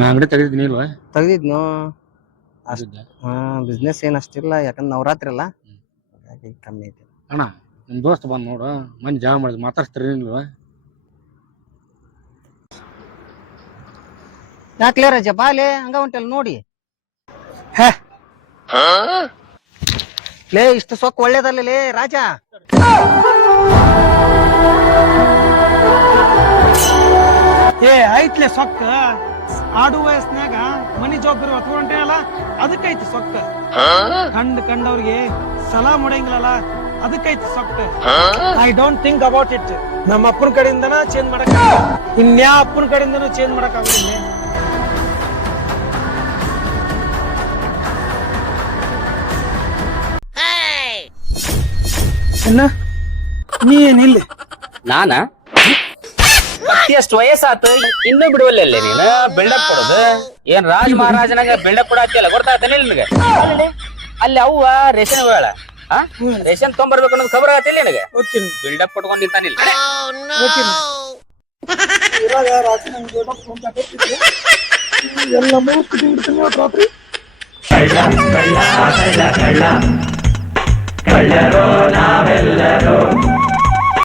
ನಾ ಅಂಗಡಿ ತೆಗೆದಿದ್ದೀನಿ ಇಲ್ವಾ? ತೆಗ್ದಿದ್ನು ಅಷ್ಟ್ ತೆಗ್ದಿದ್ದೆ. ಬಿಸ್ನೆಸ್ ಏನ್ ಅಷ್ಟಿಲ್ಲ, ಯಾಕಂದ್ರೆ ನವರಾತ್ರಿ ಅಲ್ಲ, ಹಾಗಾಗಿ ಕಮ್ಮಿ ಐತಿ. ಅಣ್ಣ ನಿಮ್ ದೋಸ್ತ್ ಬಂದ್ ನೋಡು, ಮಂದಿ ಜಾಗ ಮಾಡಿದ್ ಮಾತಾಡ್ಸ್ತೀರಿ ಇಲ್ವಾ? ಯಾಕ್ಲೇ ರಜ ಬಾಲೆ ಹಂಗ ಹೊಂಟಲ್ ನೋಡಿ. ಲೇ ಇಷ್ಟು ಸೊಕ್ಕ ಒಳ್ಳೇದಲ್ಲ ಲೇ ರಾಜ. ಏ ಐತ್ಲೆ ಸೊಕ್ಕ, ಆಡು ವಯಸ್ಸಿನಾಗ ಮನಿ ಜವಾಬ್ದಾರಿ ಹೊತ್ಕೊಂಡೆ ಅಲ್ಲ, ಅದಕ್ಕೈತಿ ಸೊಕ್ಕ. ಕಂಡವ್ರಿಗೆ ಸಲಾ ಮಾಡಂಗಿಲ್ಲಲ್ಲ, ಅದಕ್ಕೈತಿ ಸೊಕ್ಕ. I don't think about it. ನಮ್ಮ ಅಪ್ಪನ ಕಡೆಯಿಂದನ ಚೇಂಜ್ ಮಾಡಕ್, ಇನ್ಯಾ ಅಪ್ಪನ ಕಡೆಯಿಂದನೂ ಚೇಂಜ್ ಮಾಡಕ್ ಆಗುದಿಲ್ಲ. ನೀ ಏನಿಲ್ಲ ನಾನ ಅಷ್ಟು ವಯಸ್ಸಾತ ಇನ್ನೂ ಬಿಡುವಲ್ಲ ನೀನು ಬಿಲ್ಡಪ್ ಕೊಡೋದು. ಏನ್ ರಾಜ ಮಹಾರಾಜನಾಗ ಬಿಲ್ಡಪ್ ಕೊಡತ್ತಿಲ್ಲ, ಗೊತ್ತಾಗ್ತಾನೆ ನಿನಗೆ? ಅಲ್ಲಿ ಅವ್ವ ರೇಷನ್ ಬೇಳ ರೇಷನ್ ತೊಗೊಂಬರ್ಬೇಕು ಅನ್ನೋದು ಖಬರ್ ಆಗತ್ತಿಲ್ಲ ನಿನಗೆ? ಬಿಲ್ಡಪ್ ಕೊಟ್ಕೊಂಡ್ ನಿಂತಾನಿಲ್ಲ. ಕಳ್ಳರೋ ನಾವೆಲ್ಲರೂ